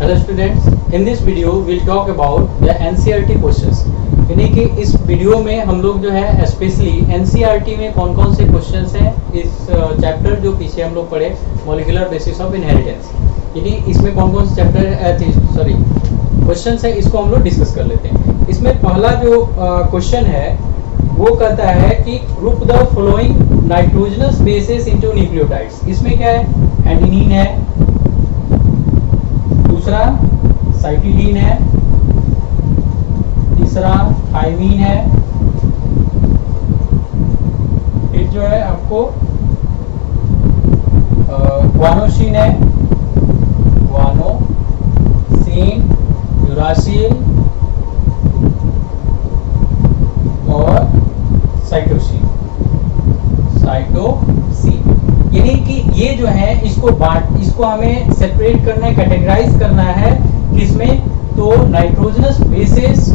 Hello students, in this video we'll talk about the NCERT questions। यानी कि इस video में हम लोग जो है स्पेशली NCERT में कौन कौन से क्वेश्चंस हैं इस चैप्टर जो पीछे हम लोग पढ़े मॉलिक्यूलर बेसिस ऑफ इनहेरिटेंस, यानी इसमें कौन कौन से चैप्टर क्वेश्चंस है इसको हम लोग डिस्कस कर लेते हैं। इसमें पहला जो क्वेश्चन है वो कहता है कि group the following nitrogenous bases into nucleotides. इसमें क्या है, एडेनिन है, दूसरा साइटिडीन है, तीसरा थाइमीन है, फिर जो है आपको ग्वानोसिन है, ग्वानोसिन, यूरासिल और साइटोसिन। यानी कि ये जो है इसको हमें सेपरेट करना है, कैटेगराइज करना है किसमें, तो नाइट्रोजनस बेसेस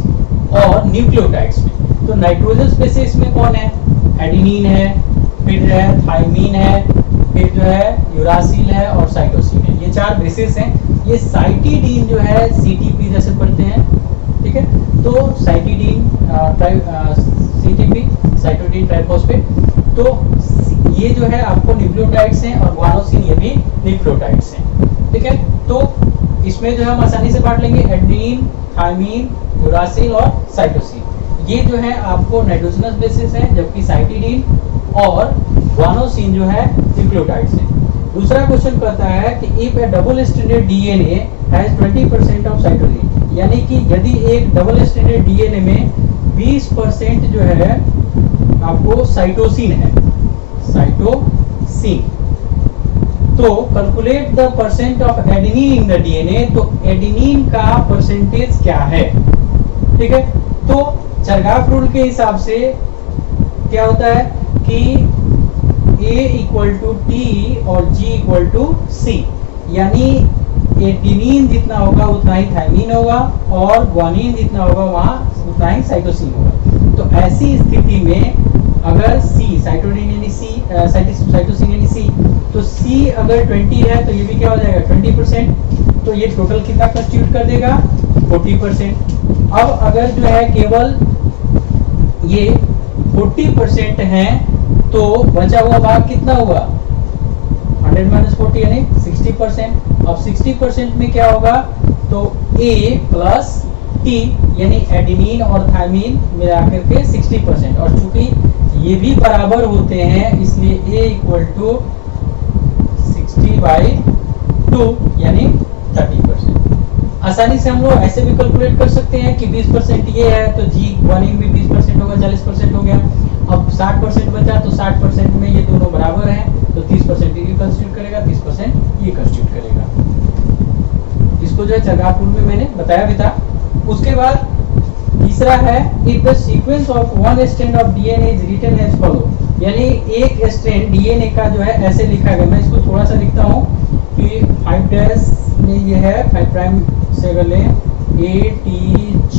और न्यूक्लियोटाइड्स में। तो नाइट्रोजनस बेसेस में कौन है, एडेनिन है, फिर जो है थाइमीन है, फिर जो है यूरासिल है और साइटोसिन है। ये चार बेसेस हैं। ये साइटिडीन जो है सीटीपी जैसे पढ़ते हैं, ठीक है। तो साइटिडीन सीटीपी साइटोडीन ट्राइफॉस्फेट, तो ये जो है आपको न्यूक्लियोटाइड्स हैं और ग्वानोसिन ये भी न्यूक्लियोटाइड्स हैं, ठीक है। तो इसमें जो है हम आसानी से बांट लेंगे, एडेनिन, थाइमीन, यूरासिल और साइटोसिन। ये जो है आपको नाइट्रोजनस बेसिस है, जबकि साइटिडीन और ग्वानोसिन जो है न्यूक्लियोटाइड्स हैं। दूसरा क्वेश्चन कहता है कि if A double stranded DNA has 20% of cytosine, यानी कि यदि एक डबल स्ट्रैंडेड डीएनए में 20% जो है आपको साइटोसिन है, साइटोसिन, तो calculate the percent of adenine in the DNA. तो एडेनिन का परसेंटेज क्या है, ठीक है। तो चरगाफ रूल के हिसाब से क्या होता है कि A इक्वल टू टी और G इक्वल टू C, यानी एडेनिन जितना होगा उतना ही थाइमीन होगा और ग्वानिन जितना होगा वहां उतना ही साइटोसिन होगा। तो ऐसी स्थिति में अगर C साइटोसिन यानी C, तो C अगर 20 है तो ये भी क्या हो जाएगा 20%। तो ये टोटल कितना कंस्टिट्यूट कर देगा 40%। अब अगर जो है केवल ये 40% है तो बचा हुआ भाग कितना हुआ 100 माइनस 40 यानी 60%। अब 60% में क्या होगा, तो A प्लस T यानी एडेनिन और थाइमीन मिलाकर के 60%, और चूंकि ये भी बराबर होते हैं इसलिए A इक्वल टू 60/2 यानी 30%। आसानी से हम लोग ऐसे भी कैलकुलेट कर सकते हैं कि 20% ये है तो G ग्वानिन भी 20% होगा, 40% हो गया। अब 60% बचा तो 60% में ये दोनों बराबर हैं तो 30% ये कंस्टिट्यूट करेगा, 30% ये कंस्टिट्यूट करेगा। इसको जो है चरगाफ रूल में मैंने बताया भी था। उसके बाद तीसरा है if the sequence of one strand of DNA is written as follow, यानी एक स्ट्रैंड डीएनए का जो है ऐसे लिखा गया। मैं इसको थोड़ा सा लिखता हूँ कि 5' में ये है, 5 प्राइम से अगर लें ATGC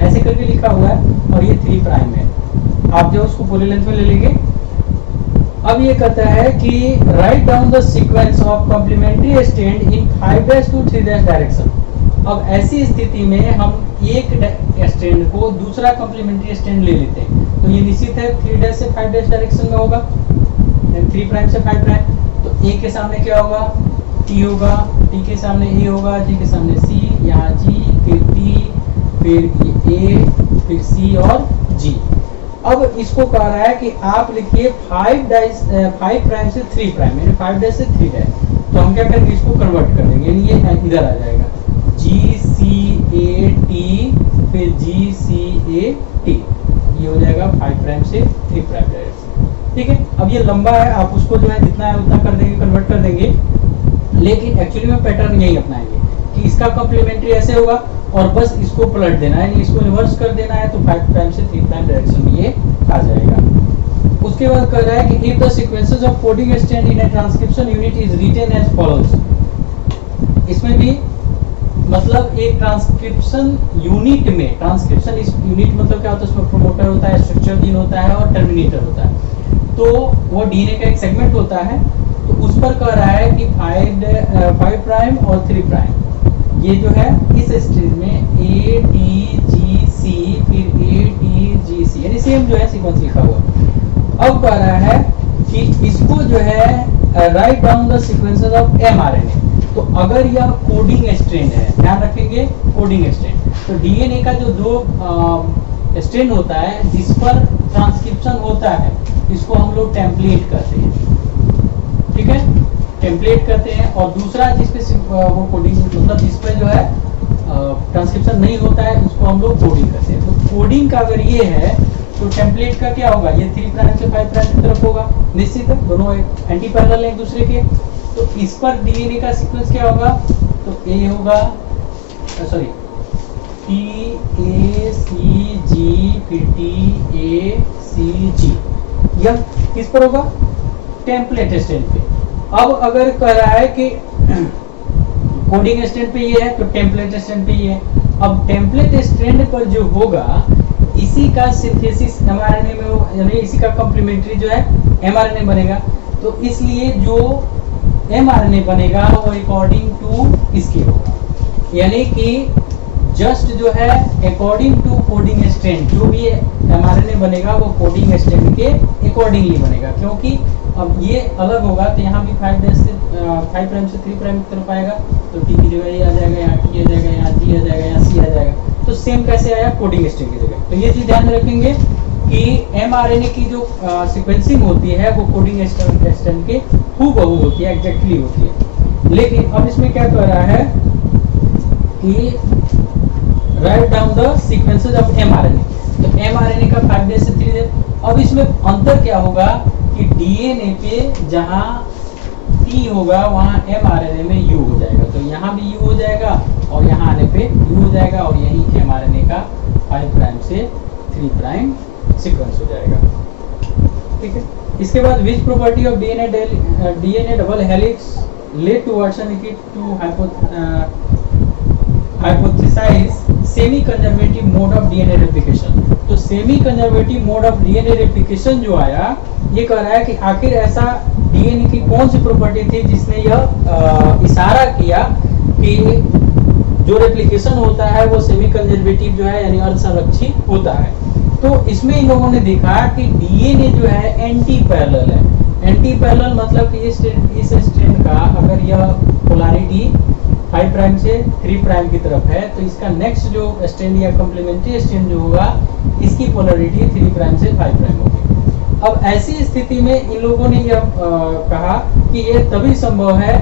ऐसे करके लिखा हुआ है और ये 3 प्राइम है। आप जो उसको पूरे लेंथ में ले लेंगे। अब ये कहता है कि right down the sequence of complementary strand in 5' to 3' direction. अब ऐसी स्थिति में हम एक स्ट्रैंड को दूसरा कॉम्प्लीमेंट्री स्ट्रैंड ले लेते हैं, तो ये निश्चित है 3' से 5' डायरेक्शन में होगा, 3 प्राइम से 5 प्राइम। तो A के सामने क्या होगा, T होगा, T के सामने A होगा, G के सामने C, यहाँ G, फिर T, फिर A, फिर C और G। अब इसको कह रहा है कि आप लिखिए 5' प्राइम से 3 प्राइम, यानी 5' से 3'। तो हम क्या करेंगे, इसको कन्वर्ट कर देंगे, यानी ये इधर आ जाएगा GCAT, फिर GCAT, ये हो जाएगा 5 प्राइम से 3 प्राइम डायरेक्शन, ठीक है। अब ये लंबा है, आप उसको जो है जितना है उतना कर देंगे, कन्वर्ट कर देंगे, लेकिन एक्चुअली में पैटर्न यही अपनाएंगे कि इसका कॉम्प्लीमेंट्री ऐसे होगा और बस इसको पलट देना है, यानी इसको रिवर्स कर देना है, तो 5 प्राइम से 3 प्राइम डायरेक्शन में ये आ जाएगा। उसके बाद कह रहा है कि if the sequences of coding strand in a transcription unit is written as follows. इसमें भी मतलब एक ट्रांसक्रिप्शन यूनिट में, ट्रांसक्रिप्शन इस यूनिट मतलब क्या होता है, उसमें प्रोमोटर होता है, स्ट्रक्चर जीन होता है और टर्मिनेटर होता है। तो वो डीएनए का एक सेगमेंट होता है, तो उस पर कह रहा है कि 5 प्राइम और 3 प्राइम ये जो है इस स्टेज में ए टी जी सी फिर ए टी जी सी यानी सेम जो है सीक्वेंस लिखा हुआ। अब कह रहा है कि इसको जो है right down the sequences of mRNA. तो अगर यह कोडिंग स्ट्रैंड है, ध्यान रखेंगे कोडिंग स्ट्रैंड, तो डीएनए का जो दो स्ट्रैंड होता है जिस पर ट्रांसक्रिप्शन होता है इसको हम लोग टेम्पलेट कहते हैं, ठीक है, टेम्पलेट कहते हैं। और दूसरा जिस पे वो कोडिंग मतलब जिस पे जो है ट्रांसक्रिप्शन नहीं होता है उसको हम लोग कोडिंग कहते हैं। तो कोडिंग का अगर ये है तो टेम्पलेट का क्या होगा, ये 3 प्राइम से 5 प्राइम की तरफ होगा, निश्चित है, दोनों एंटी पैरेलल है एक दूसरे के। तो इस पर डीएनए का सीक्वेंस क्या होगा, तो ए होगा सॉरी टी ए सी जी फिर टी ए सी जी, यह किस पर होगा, टेम्पलेट स्ट्रैंड पे। अब अगर कह रहा है कि कोडिंग स्ट्रैंड पे ये है तो टेम्पलेट स्ट्रैंड पे ये है। अब टेम्पलेट स्ट्रैंड पर जो होगा इसी का सिंथेसिस एमआरएनए में हो, यानी इसी का कॉम्प्लीमेंट्री जो है एमआरएनए बनेगा। तो इसलिए जो एमआरएनए बनेगा वो अकॉर्डिंग टू इसके होगा, यानी कि जस्ट जो है अकॉर्डिंग टू कोडिंग स्ट्रैंड जो भी एमआरएनए बनेगा वो कोडिंग स्ट्रैंड के अकॉर्डिंगली बनेगा। क्योंकि अब ये अलग होगा तो यहाँ भी 5 प्राइम से 3 प्राइम की तरफ आएगा, तो टी की जगह ये आ जाएगा, यहाँ टी आ जाएगा, यहाँ जी आ जाएगा, यहाँ सी आ जाएगा। तो सेम कैसे आया, कोडिंग स्ट्रैंड की जगह। तो ये चीज ध्यान में रखेंगे कि एमआरएनए की जो सीक्वेंसिंग होती है वो कोडिंग स्ट्रैंड के हूबहू होती है, एग्जैक्टली होती है। लेकिन अब इसमें क्या कर रहा है कि right down the sequences of mRNA. तो एमआरएनए का 5 डेज से 3 डेज। अब इसमें अंतर क्या होगा कि डीएनए पे जहां टी होगा वहां एमआरएनए में यू हो जाएगा, तो यहाँ भी यू हो जाएगा और यहाँ आने पे यू हो जाएगा और यही एमआरएनए का 5 प्राइम से 3 प्राइम सीक्वेंस हो जाएगा, ठीक है। इसके बाद which property of DNA double helix led to Watson to hypothesize semi conservative mode of DNA replication. तो semi conservative mode of DNA replication जो आया ये कह रहा है कि आखिर ऐसा डीएनए की कौन सी प्रॉपर्टी थी जिसने यह इशारा किया कि जो रेप्लिकेशन होता है वो सेमी कंजर्वेटिव जो है यानी अर्ध संरक्षित होता है। तो इसमें इन लोगों ने देखा कि डीएनए जो है एंटी पैरेलल है। एंटी पैरेलल मतलब कि इस स्ट्रैंड का अगर यह पोलैरिटी 5 प्राइम से 3 प्राइम की तरफ है तो इसका नेक्स्ट जो स्ट्रैंड या कॉम्प्लीमेंट्री स्ट्रैंड जो होगा इसकी पोलैरिटी 3 प्राइम से 5 प्राइम होगी। अब ऐसी स्थिति में इन लोगों ने यह कहा कि यह तभी संभव है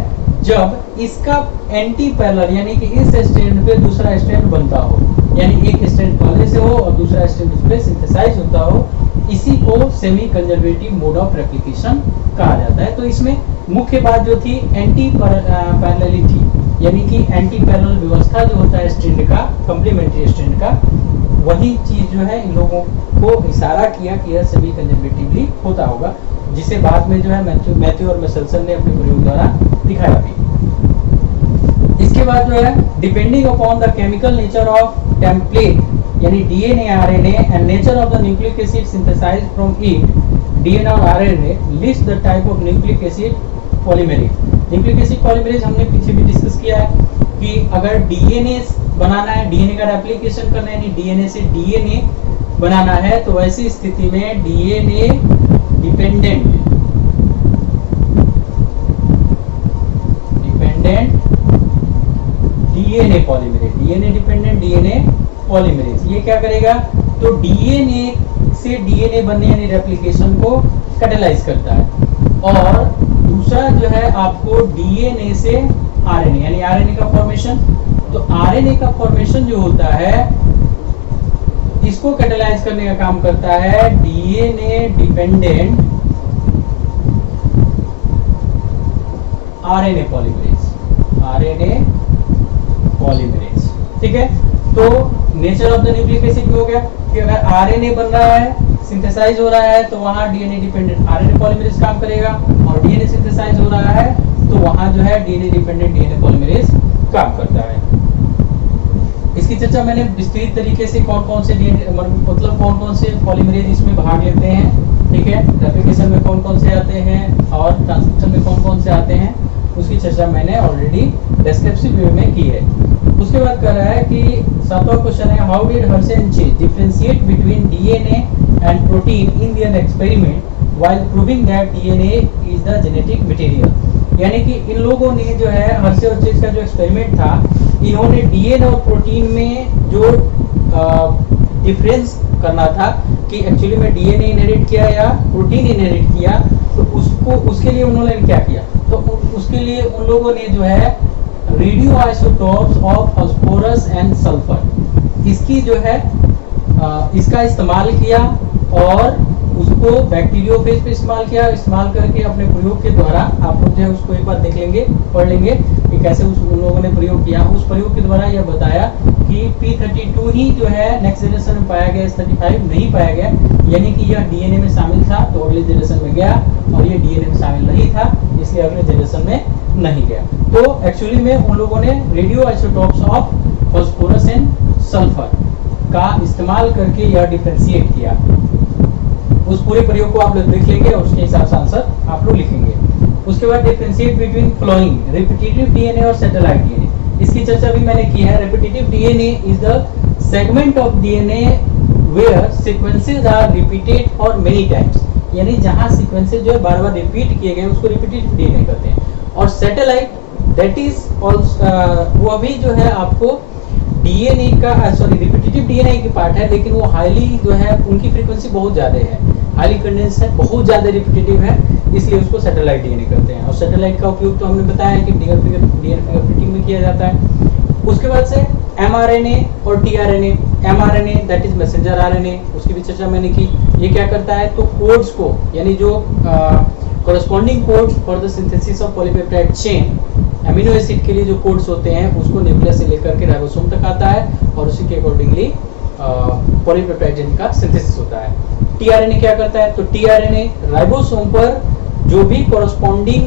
जब इसका एंटी पैरेलल यानी कि इस स्ट्रैंड पे दूसरा स्ट्रैंड बनता हो, यानी एक स्ट्रैंड पहले से हो और दूसरा स्ट्रैंड उस पे सिंथेसाइज होता हो। इसी को semi conservative mode of replication कहा जाता है। तो इसमें मुख्य बात जो थी एंटी पैरेललिटी, यानी कि एंटी पैरेलल व्यवस्था जो होता है स्ट्रैंड का, कॉम्प्लीमेंट्री स्ट्रैंड का, वही चीज जो है इन लोगों को इशारा किया कि यह सेमी कंजर्वेटिवली होता होगा, जिसे बाद में जो है मैथ्यू और मेसेल्सन ने अपने प्रयोग द्वारा दिखाया भी। इसके बाद जो है depending upon the chemical nature of template यानी DNA RNA and nature of the nucleic acid synthesised from it, DNA और RNA list the type of nucleic acid polymerase. Nucleic acid polymerase हमने पीछे भी डिस्कस किया है कि अगर DNA बनाना है, डीएनए का रेप्लिकेशन करना है, यानी डीएनए से डीएनए बनाना है, तो ऐसी स्थिति में DNA dependent DNA polymerase, DNA dependent DNA polymerase ये क्या करेगा, तो डीएनए से डीएनए बनने यानी रेप्लिकेशन को कैटेलाइज करता है। और दूसरा जो है आपको डीएनए से आरएनए यानी आरएनए का फॉर्मेशन, तो आरएनए का फॉर्मेशन जो होता है इसको कैटेलाइज करने का काम करता है DNA dependent RNA polymerase, RNA polymerase, ठीक है। तो nature of the nucleic acid हो गया कि अगर आरएनए बन रहा है, सिंथेसाइज हो रहा है, तो वहां डीएनए डिपेंडेंट आरएनए पॉलीमेरेज काम करेगा, और डीएनए सिंथेसाइज हो रहा है तो वहां जो है डीएनए डिपेंडेंट डीएनए पॉलीमेरेज काम करता है। इसकी चर्चा मैंने विस्तृत तरीके से कौन कौन से डीएनए मतलब कौन कौन से पॉलीमेरेज इसमें भाग लेते हैं ठीक है, रेप्लिकेशन में कौन कौन से आते हैं और ट्रांसक्रिप्शन में कौन कौन से आते हैं, उसकी चर्चा मैंने ऑलरेडी डिस्क्रिप्टिव वे में की है। उसके बाद कह रहा है कि 7वां क्वेश्चन है, how did Hershey and chase differentiate between DNA and protein in their experiment while proving that DNA is the genetic material. यानी कि इन लोगों ने जो है हर्शे और चेज का जो एक्सपेरिमेंट था, इन्होंने डीएनए और प्रोटीन में जो डिफरेंस करना था कि एक्चुअली में डीएनए इनहेरिट किया या प्रोटीन इनहेरिट किया, तो उसके लिए उन्होंने क्या किया, तो उसके लिए उन लोगों ने जो है radio isotopes of phosphorus and sulphur, इसकी जो है इसका इस्तेमाल किया और उसको बैक्टीरियोफेज पे इस्तेमाल करके अपने प्रयोग के द्वारा, आप लोग जो है उसको एक बार देख लेंगे, पढ़ लेंगे कि कैसे उन लोगों ने प्रयोग किया। उस प्रयोग के द्वारा यह बताया कि P32 ही जो है नेक्स्ट जनरेशन में पाया गया, S35 नहीं पाया गया, यानी कि यह डीएनए में शामिल था तो अगले जनरेशन में गया, और ये डीएनए में शामिल नहीं था इसलिए अगले जनरेशन में नहीं गया। तो एक्चुअली में उन लोगों ने radio isotopes of phosphorus and sulphur का इस्तेमाल करके यह डिफरेंशिएट किया। उस पूरे प्रयोग को आप लोग देख लेंगे और उसके हिसाब से आंसर आप लोग लिखेंगे। उसके बाद differentiate between flowing repetitive DNA और सैटेलाइट डीएनए, इसकी चर्चा भी मैंने की है। Repetitive DNA is the segment of DNA where sequences are repeated for many times, यानी जहां सीक्वेंसेस जो है बार-बार रिपीट किए गए उसको रिपीटेटिव डीएनए कहते हैं। और सैटेलाइट दैट इज आल्सो वो भी जो है आपको डीएनए का रिपीटेटिव डीएनए की पार्ट है, लेकिन वो हाईली जो है उनकी फ्रीक्वेंसी बहुत ज्यादा है, हाईली कंडेंस है, बहुत ज्यादा रिपीटेटिव है, इसलिए उसको सैटेलाइट डीएनए कहते हैं। और सैटेलाइट का उपयोग तो हमने बताया है कि डीएनए फिंगरप्रिंटिंग में किया जाता है। उसके बाद से एमआरएनए और tRNA, mRNA that is messenger RNA, उसकी भी चर्चा मैंने की। ये क्या करता है, तो कोड्स को, यानी जो corresponding codes for the synthesis of polypeptide chain, amino acid के लिए जो कोड्स होते हैं उसको न्यूक्लियस से लेकर के राइबोसोम तक आता है और उसी के अकॉर्डिंगली पॉलीपेप्टाइड चेन का सिंथेसिस होता है। टीआरएनए क्या करता है, तो टीआरएनए राइबोसोम पर जो भी कॉरस्पॉन्डिंग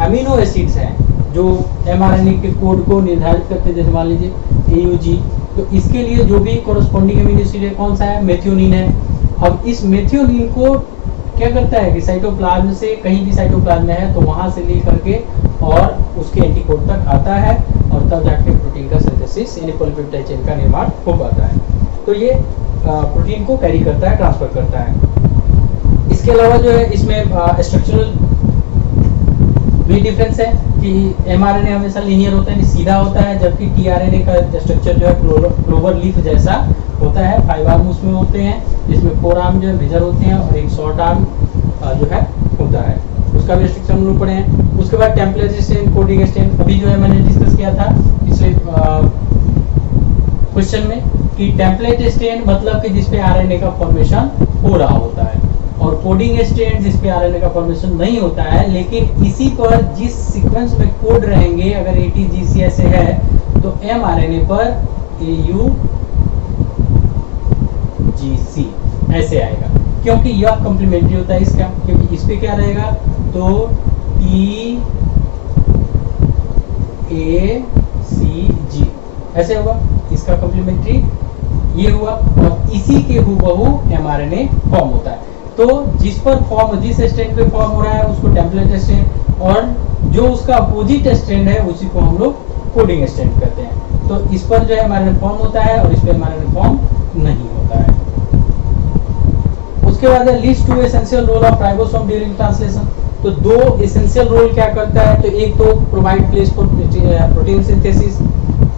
अमीनो एसिड्स हैं जो एमआरएनए के कोड को निर्धारित करते हैं, जैसे मान लीजिए एयूजी, तो इसके लिए जो भी कॉरस्पॉन्डिंग अमीनो एसिड है कौन सा है, मेथियोनिन है। अब इस मेथियोनिन को क्या करता है कि साइटोप्लाज्म से, कहीं भी साइटोप्लाज्म में है तो वहां से लेकर के और उसके एंटीकोड तक आता है और तब जाके प्रोटीन का सिंथेसिस यानी पॉलीपेप्टाइड चेन का निर्माण हो पाता है। तो ये प्रोटीन को कैरी करता है, ट्रांसफर करता है। इसके अलावा जो है इसमें स्ट्रक्चरल भी डिफरेंस है कि एमआरएनए हमेशा लीनियर होता है, सीधा होता है, जबकि टीआरएनए का स्ट्रक्चर जो है क्लोवर लीफ जैसा होता है। 5 आर्म उसमें होते हैं, जिसमें 4 आर्म जो है मेजर होते हैं और एक शॉर्ट आर्म जो है होता है, उसका भी स्ट्रक्चर हम लोग पढ़े हैं। उसके बाद टेम्पलेट स्ट्रेन, कोडिंग स्ट्रेन, अभी जो है मैंने डिस्कस किया था पिछले क्वेश्चन में कि टेम्पलेट स्ट्रेन मतलब कि जिसपे आरएनए का फॉर्मेशन हो रहा होता है, और कोडिंग स्ट्रेन जिसपे आरएनए का फॉर्मेशन नहीं होता है, लेकिन इसी पर जिस सीक्वेंस में कोड रहेंगे, अगर ATGC ऐसे है तो mRNA पर AUGC ऐसे आएगा, क्योंकि यह कॉम्प्लीमेंट्री होता है इसका, क्योंकि इस पे क्या रहेगा तो TACG ऐसे होगा, इसका कॉम्प्लीमेंट्री ये हुआ, और इसी के हूबहू mRNA फॉर्म होता है। तो जिस पर फॉर्म, जिस स्ट्रेन पे फॉर्म हो रहा है उसको टेम्पलेट स्ट्रेन, और जो उसका अपोजिट स्ट्रेन है उसी को हम लोग कोडिंग स्ट्रेन कहते हैं। तो इस पर जो है mRNA फॉर्म होता है और इस पे mRNA फॉर्म नहीं होता है। उसके बाद list two essential role of ribosome during translation. तो 2 एसेंशियल रोल क्या करता है, तो एक तो provide place for protein synthesis,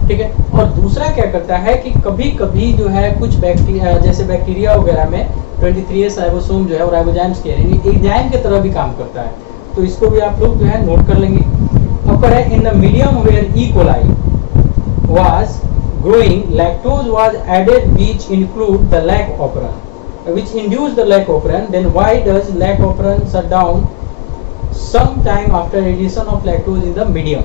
ठीक है, और दूसरा क्या करता है कि कभी कभी जो है कुछ बैक्टीरिया, जैसे बैक्टीरिया वगैरह में 23S राइबोसोम जो है वो राइबोजाइम्स के एंजाइम की तरह भी काम करता है, तो इसको भी आप लोग जो है नोट कर लेंगे। अब है in the medium where E coli was growing lactose was added which include the lac operon which induce the lac operon, then why does lac operon shut down some time after addition of lactose in the medium.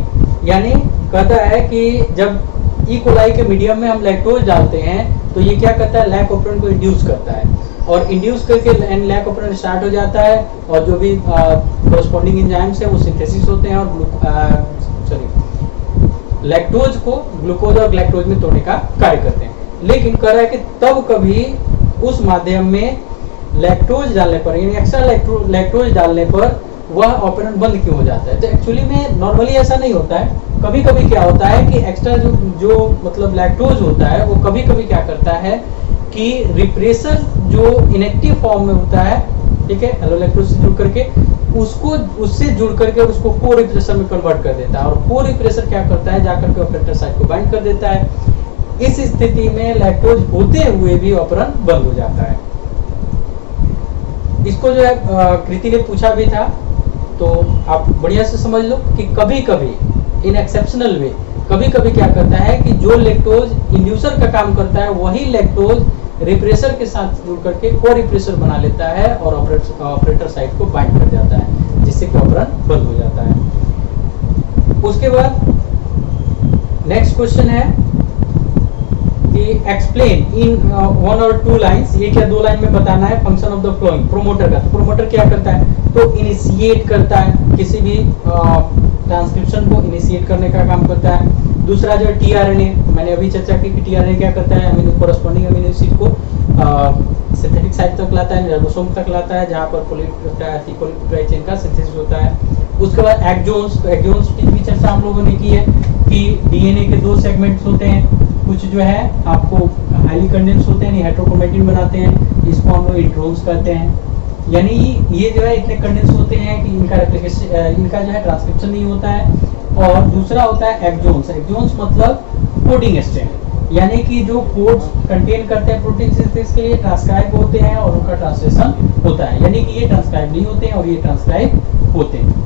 यानी कहता है कि जब E coli के medium में हम lactose डालते हैं तो ये क्या करता है, लैक ऑपरन को इंड्यूस करता है, और इंड्यूस करके लैक ऑपरन स्टार्ट हो जाता है, और जो भी कोरस्पॉन्डिंग एंजाइम्स है वो सिंथेसिस होते हैं और लैक्टोज को ग्लूकोज और लैक्टोज में तोड़ने का कार्य करते हैं। लेकिन कह रहा है कि तब कभी उस माध्यम में लैक्टोज डालने पर यानी एक्स्ट्रा लैक्टोज डालने पर वह ऑपरेंट बंद क्यों हो जाता है? तो एक्चुअली में नॉर्मली ऐसा नहीं होता है। कभी कभी क्या होता है कि एक्स्ट्रा जो मतलब लैक्टोज होता है वो कभी कभी क्या करता है कि रिप्रेसर जो इनएक्टिव फॉर्म में होता है, ठीक है, एलोलैक्टोज से जुड़ करके उससे जुड़ करके उसको को रिप्रेसर में कन्वर्ट कर देता है, और को रिप्रेसर क्या करता है, जाकर के ऑपरेटर साइट को बाइंड कर देता है। इस स्थिति में लैक्टोज होते हुए भी ऑपरेंट बंद हो जाता है। इसको जो है कृति ने पूछा भी था, तो आप बढ़िया से समझ लो कि कभी कभी इन एक्सेप्शनल वे कभी कभी क्या करता है कि जो लैक्टोज इंड्यूसर का काम करता है वही लैक्टोज रिप्रेसर के साथ जुड़ करके को रिप्रेसर बना लेता है और ऑपरेटर साइट को बाइंड कर जाता है, जिससे कि ऑपरेंट बंद हो जाता है। उसके बाद नेक्स्ट क्वेश्चन है कि एक्सप्लेन इन 1 और 2 लाइंस, ये क्या 2 लाइन में बताना है function of the flowing promoter का। तो प्रोमोटर क्या करता है, तो इनिशिएट करता है, किसी भी ट्रांसक्रिप्शन को इनिशिएट करने का काम करता है। दूसरा जो है टीआरएनए, मैंने अभी चर्चा की कि टीआरएनए क्या करता है, अमीनो कोरस्पॉन्डिंग अमीनो एसिड को सिंथेटिक साइट तक लाता है, राइबोसोम तक लाता है, जहां पर पॉलीपेप्टाइड चेन का सिंथेसिस होता है। उसके बाद एक्सोन्स, तो एक्सोन्स की भी चर्चा हम लोगों ने की है कि डीएनए के 2 सेगमेंट्स होते हैं, कुछ जो है आपको हाईली कंडेंस होते हैं, हेटेरोक्रोमेटिन बनाते हैं, इसको हम लोग इंट्रोन्स कहते हैं। यानी ये जो है इतने कंडेंस होते हैं कि इनका रेप्लिकेशन, इनका जो है ट्रांसक्रिप्शन नहीं होता है। और दूसरा होता है एक्सोन्स, एक्सोन्स मतलब कोडिंग स्ट्रैंड, यानी कि जो कोड्स कंटेन करते हैं प्रोटीन सिंथेसिस के लिए ट्रांसक्राइब होते हैं और उनका ट्रांसलेशन होता है, यानी कि ये ट्रांसक्राइब नहीं होते हैं और ये ट्रांसक्राइब होते हैं।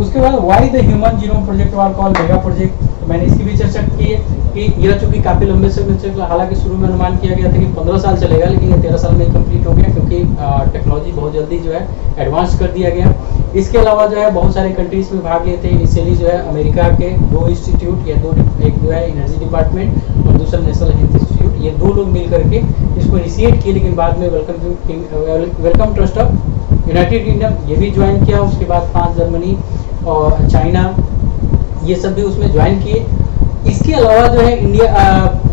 उसके बाद why the human genome project was called mega project, तो मैंने इसकी भी चर्चा की है कि यह चूंकि काफी लंबे समय से, हालांकि शुरू में अनुमान किया गया था कि 15 साल चलेगा, लेकिन ये 13 साल में कंप्लीट हो गया, क्योंकि टेक्नोलॉजी बहुत जल्दी जो है एडवांस कर दिया गया। इसके अलावा जो है बहुत सारे कंट्रीज में भाग लिए थे। इनिशियली जो है अमेरिका के 2 इंस्टीट्यूट या 2, एक जो है एनर्जी डिपार्टमेंट और दूसरा नेशनल हेल्थ इंस्टीट्यूट, ये 2 लोग मिल करके इसको इनिशिएट किए, लेकिन बाद में Wellcome Trust of United kingdom ये भी ज्वाइन किया। उसके बाद फ्रांस, जर्मनी और चाइना ये सब भी उसमें ज्वाइन किए। इसके अलावा जो है इंडिया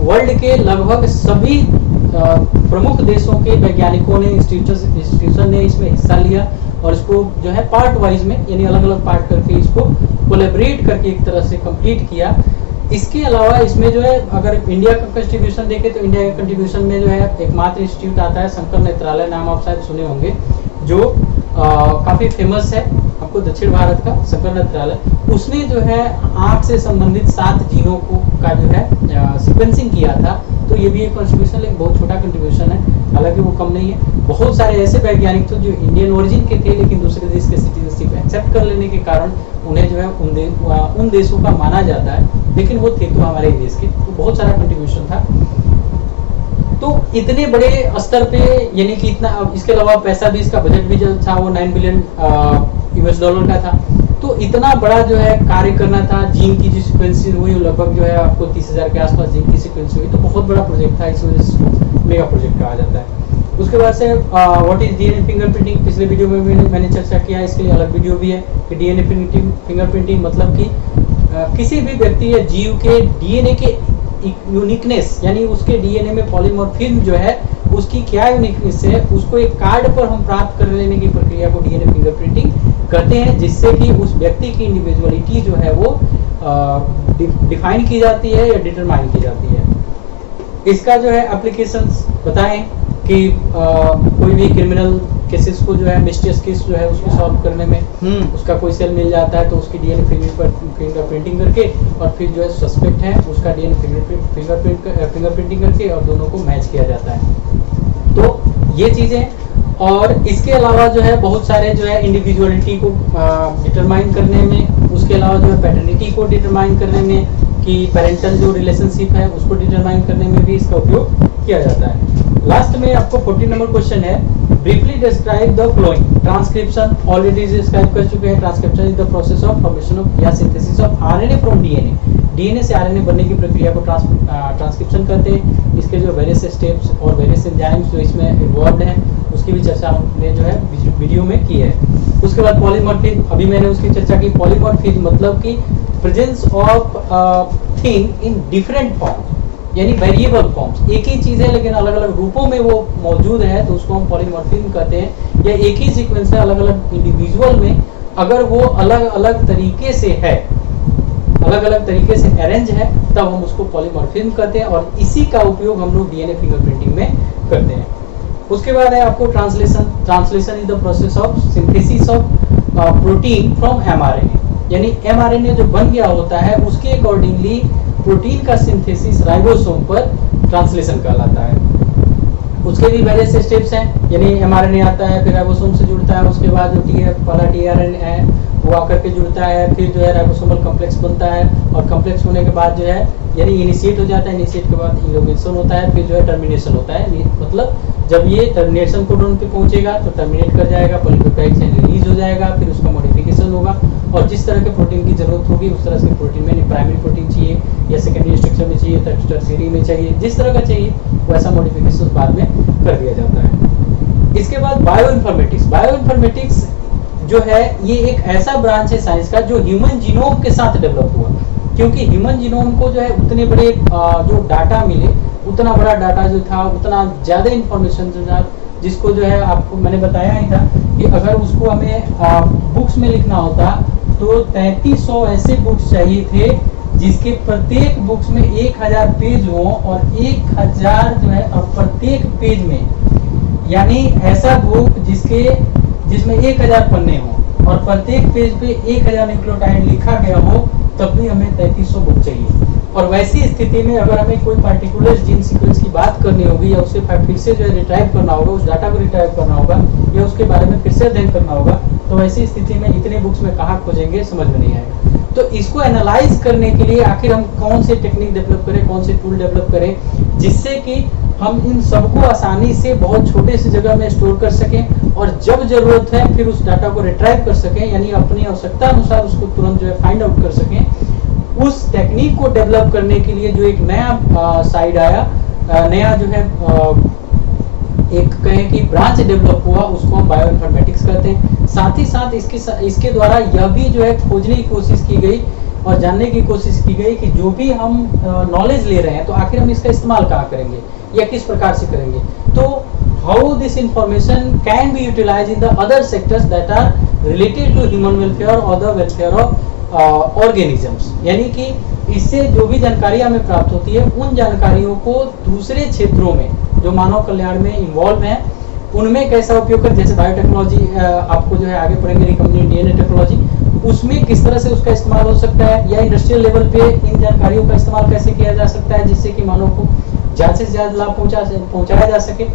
वर्ल्ड के लगभग सभी प्रमुख देशों के वैज्ञानिकों ने, इंस्टीट्यूशन ने इसमें हिस्सा लिया और इसको जो है पार्ट वाइज में, यानी अलग अलग पार्ट करके इसको कोलैबोरेट करके एक तरह से कंप्लीट किया। इसके अलावा इसमें जो है अगर इंडिया का कंट्रीब्यूशन देखें तो इंडिया के कंट्रीब्यूशन में जो है एकमात्र इंस्टीट्यूट आता है शंकर नेत्रालय, नाम आप शायद सुने होंगे, जो काफी फेमस है आपको दक्षिण भारत का शंकर नेत्रालय। उसने जो है आंख से संबंधित 7 जीनों को का जो है सीक्वेंसिंग किया था। तो ये भी एक कंट्रीब्यूशन, लेकिन बहुत छोटा कंट्रीब्यूशन है, हालांकि वो कम नहीं है। बहुत सारे ऐसे वैज्ञानिक थे जो इंडियन ओरिजिन के थे, लेकिन दूसरे देश के सिटीजनशिप एक्सेप्ट कर लेने के कारण उन्हें जो है उन देशों का माना जाता है, लेकिन वो थे तो हमारे देश के। तो बहुत सारा कंट्रीब्यूशन था। तो इतने बड़े स्तर पे, यानी कि इतना, इसके अलावा पैसा भी, इसका बजट भी जो था वो 9 बिलियन US डॉलर का था। तो इतना बड़ा जो है कार्य करना था। जीन की जो सीक्वेंसिंग हुई लगभग जो है आपको 30,000 के आसपास जीन की सीक्वेंसिंग हुई, तो बहुत बड़ा प्रोजेक्ट था, इस वजह से मेगा प्रोजेक्ट कहा जाता है। उसके बाद से व्हाट इज डीएनए फिंगरप्रिंटिंग, पिछले वीडियो में भी मैंने चर्चा किया, इसके लिए अलग वीडियो भी है कि डीएनए फिंगरप्रिंटिंग मतलब कि किसी भी व्यक्ति या जीव के डीएनए के यूनिकनेस, यानी उसके डीएनए में पॉलीमॉर्फिज्म जो है उसकी क्या यूनिकनेस है, उसको एक कार्ड पर हम प्राप्त कर लेने की प्रक्रिया को डीएनए फिंगरप्रिंटिंग कहते हैं, जिससे कि उस व्यक्ति की इंडिविजुअलिटी जो है वो डिफाइन की जाती है या डिटरमाइन की जाती है। इसका जो है एप्लीकेशंस बताएं कि कोई भी क्रिमिनल केसेस को जो है, मिस्टीरियस केस जो है उसको सॉल्व करने में उसका कोई सेल मिल जाता है तो उसकी डीएनए फिंगरप्रिंटिंग करके और फिर जो है सस्पेक्ट है उसका डीएनए फिंगरप्रिंटिंग करके और दोनों को मैच किया जाता है। तो ये चीजें, और इसके अलावा जो है बहुत सारे जो है इंडिविजुअलिटी को डिटरमाइन करने में, उसके अलावा जो है पैटर्निटी को डिटरमाइन करने में, कि पेरेंटल जो रिलेशनशिप है उसको डिटरमाइन करने में भी इसका उपयोग किया जाता है। लास्ट में आपको 40 नंबर क्वेश्चन है, briefly describe the following transcription. Already describe कर चुके हैं। Transcription is the process of formation of या synthesis of RNA from DNA. DNA से आरएनए बनने की प्रक्रिया को ट्रांसक्रिप्शन करते हैं। इसके जो वेरियस स्टेप्स और वेरियस एंजाइम्स जो इसमें इन्वॉल्व हैं उसकी भी चर्चा हमने जो है वीडियो में की है। उसके बाद पॉलीमॉर्फिज्म, अभी मैंने उसकी चर्चा की। पॉलीमॉर्फिज्म मतलब कि presence of thing in different form, यानी वेरिएबल फॉर्म्स, एक ही चीज है लेकिन अलग अलग रूपों में वो मौजूद है तो उसको हम पॉलीमॉर्फिज्म कहते हैं। या एक ही सीक्वेंस है अलग अलग इंडिविजुअल में अगर वो अलग अलग तरीके से है, अलग अलग तरीके से अरेंज है, तब हम उसको पॉलीमॉर्फिज्म कहते हैं और इसी का उपयोग हम लोग डीएनए फिंगरप्रिंटिंग में करते हैं। उसके बाद है आपको translation. Translation is the process of synthesis of protein from mRNA, यानी एमआरएनए जो बन गया होता है उसके अकॉर्डिंगली प्रोटीन का सिंथेसिस राइबोसोम पर ट्रांसलेशन कहलाता है। उसके भी वेरियस स्टेप्स हैं, यानी एमआरएनए आता है, फिर राइबोसोम से जुड़ता है, उसके बाद जो पहला टीआरएनए है वो आकर के जुड़ता है, फिर जो है राइबोसोमल कॉम्प्लेक्स बनता है और कॉम्प्लेक्स होने के बाद जो है यानी इनिशिएट हो जाता है, इनिशिएट के बाद इलोगेशन होता है, फिर जो है टर्मिनेशन होता है। मतलब जब ये टर्मिनेशन कोडन पे पहुंचेगा तो टर्मिनेट कर जाएगा, पॉलीपेप्टाइड चेन रिलीज हो जाएगा, फिर उसका मॉडिफिकेशन होगा और जिस तरह के प्रोटीन की जरूरत होगी उस तरह के प्रोटीन में प्राइमरी प्रोटीन चाहिए या सेकेंडरी स्ट्रक्चर में चाहिए, टर्शियरी में चाहिए, जिस तरह का चाहिए वैसा मॉडिफिकेशन बाद में कर दिया जाता है। इसके बाद बायोइन्फॉर्मेटिक्स। बायोइन्फॉर्मेटिक्स जो है ये एक ऐसा ब्रांच है साइंस का जो ह्यूमन जीनोम के साथ डेवलप हुआ, क्योंकि ह्यूमन जीनोम को जो है उतने बड़े जो डाटा मिले, उतना बड़ा डाटा जो था, उतना ज्यादा इंफॉर्मेशन जो था, जिसको जो है आपको मैंने बताया ही था कि अगर उसको हमें बुक्स में लिखना होता तो 3300 ऐसे बुक्स चाहिए थे जिसके प्रत्येक बुक्स में 1000 पेज हो और 1000 जो है प्रत्येक पेज में, यानी ऐसा बुक जिसमें 1000 पन्ने हो और प्रत्येक पेज पे 1000 न्यूक्लियोटाइड लिखा गया हो, तब भी हमें 3300 बुक चाहिए। और वैसी स्थिति में अगर हमें कोई पर्टिकुलर जीन सीक्वेंस की बात करनी होगी या उसे फिर से जो है रिट्राइव करना होगा, उस डाटा को रिट्राइव करना होगा या उसके बारे में फिर से अध्ययन करना होगा, तो वैसी स्थिति में इतने बुक्स में कहाँ खोजेंगे, समझ में नहीं आएगा। तो इसको एनालाइज करने के लिए आखिर हम कौन से टेक्निक डेवलप करें, कौन से टूल डेवलप करें जिससे कि हम इन सबको आसानी से बहुत छोटे से जगह में स्टोर कर सकें और जब जरूरत है फिर उस डाटा को रिट्राइव कर सकें, यानी अपनी आवश्यकता अनुसार उसको तुरंत जो है फाइंड आउट कर सकें। उस टेक्निक को डेवलप करने के लिए जो एक नया साइड आया, नया जो है एक कहें कि ब्रांच डेवलप हुआ, उसको हम बायोइन्फॉर्मेटिक्स कहते हैं। साथ ही साथ इसके द्वारा यह भी जो है खोजने की कोशिश की गई और जानने की कोशिश की गई कि जो भी हम नॉलेज ले रहे हैं तो आखिर हम इसका इस्तेमाल कहाँ करेंगे या किस प्रकार से करेंगे। तो how this information can be utilise in the other sectors that are related to human welfare और द वेलफेयर ऑफ ऑर्गेनिजम्स, यानी कि इससे जो भी जानकारी हमें प्राप्त होती है उन जानकारियों को दूसरे क्षेत्रों में जो मानव कल्याण में इन्वॉल्व हैं उनमें कैसा उपयोग कर, जैसे बायोटेक्नोलॉजी आपको जो है आगे पढ़ेंगे, रिकम्बिनेंट डीएनए टेक्नोलॉजी, उसमें किस तरह से उसका इस्तेमाल हो सकता है, या इंडस्ट्रियल लेवल पे इन जानकारियों का इस्तेमाल कैसे किया जा सकता है जिससे कि मानव को ज्यादा से ज्यादा लाभ पहुंचाया जा सके।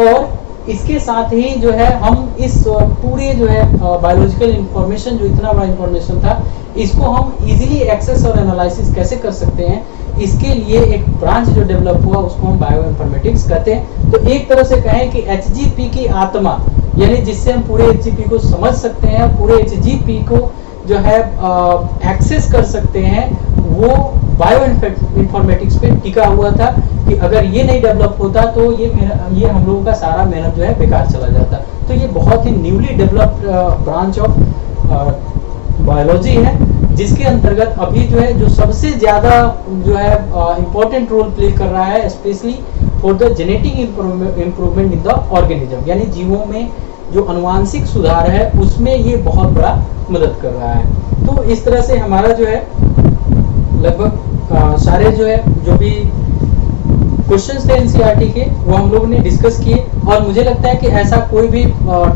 और इसके साथ ही जो है हम इस पूरे जो है बायोलॉजिकल इंफॉर्मेशन, जो इतना बड़ा इंफॉर्मेशन था, इसको हम इजीली एक्सेस और एनालिसिस कैसे कर सकते हैं, इसके लिए एक ब्रांच जो डेवलप हुआ उसको हम बायोइन्फॉर्मेटिक्स कहते हैं। तो एक तरह से कहें कि एचजीपी की आत्मा, यानी जिससे हम पूरे एचजीपी को समझ सकते हैं, पूरे एचजीपी को जो है एक्सेस कर सकते हैं, वो बायो इन्फॉर्मेटिक्स पे टिका हुआ था कि अगर ये नहीं डेवलप होता तो ये हम लोगों का सारा मेहनत जो है बेकार चला जाता। तो ये बहुत ही newly developed branch of biology है, जिसके अंतर्गत अभी जो है जो सबसे ज्यादा जो है इम्पोर्टेंट रोल प्ले कर रहा है, specially for the genetic improvement in the organism, यानी जीवों में जो अनुवांशिक सुधार है उसमें ये बहुत बड़ा मदद कर रहा है। तो इस तरह से हमारा जो है लगभग सारे जो है जो भी क्वेश्चंस थे एनसीईआरटी के वो हम लोगों ने डिस्कस किए, और मुझे लगता है कि ऐसा कोई भी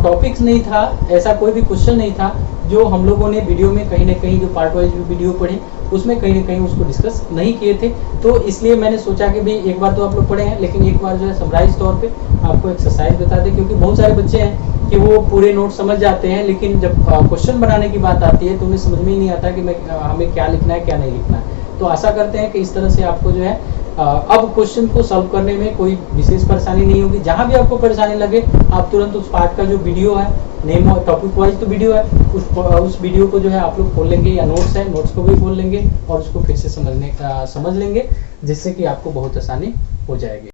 टॉपिक्स नहीं था, ऐसा कोई भी क्वेश्चन नहीं था जो हम लोगों ने वीडियो में कहीं ना कहीं जो पार्ट वाइज वीडियो पढ़े उसमें कहीं ना कहीं उसको डिस्कस नहीं किए थे। तो इसलिए मैंने सोचा कि भाई एक बार तो आप लोग पढ़े हैं, लेकिन एक बार जो है समराइज तौर पे आपको एक्सरसाइज बता दें, क्योंकि बहुत सारे बच्चे हैं कि वो पूरे नोट समझ जाते हैं, लेकिन जब क्वेश्चन बनाने की बात आती है तो उन्हें समझ में ही नहीं आता कि हमें क्या लिखना है क्या नहीं लिखना है। तो आशा करते हैं कि इस तरह से आपको जो है अब क्वेश्चन को सॉल्व करने में कोई विशेष परेशानी नहीं होगी। जहां भी आपको परेशानी लगे आप तुरंत उस पार्ट का जो वीडियो है, नेम और टॉपिक वाइज तो वीडियो है, उस वीडियो को जो है आप लोग खोल लेंगे, या नोट्स है नोट्स को भी खोल लेंगे और उसको फिर से समझ लेंगे, जिससे कि आपको बहुत आसानी हो जाएगी।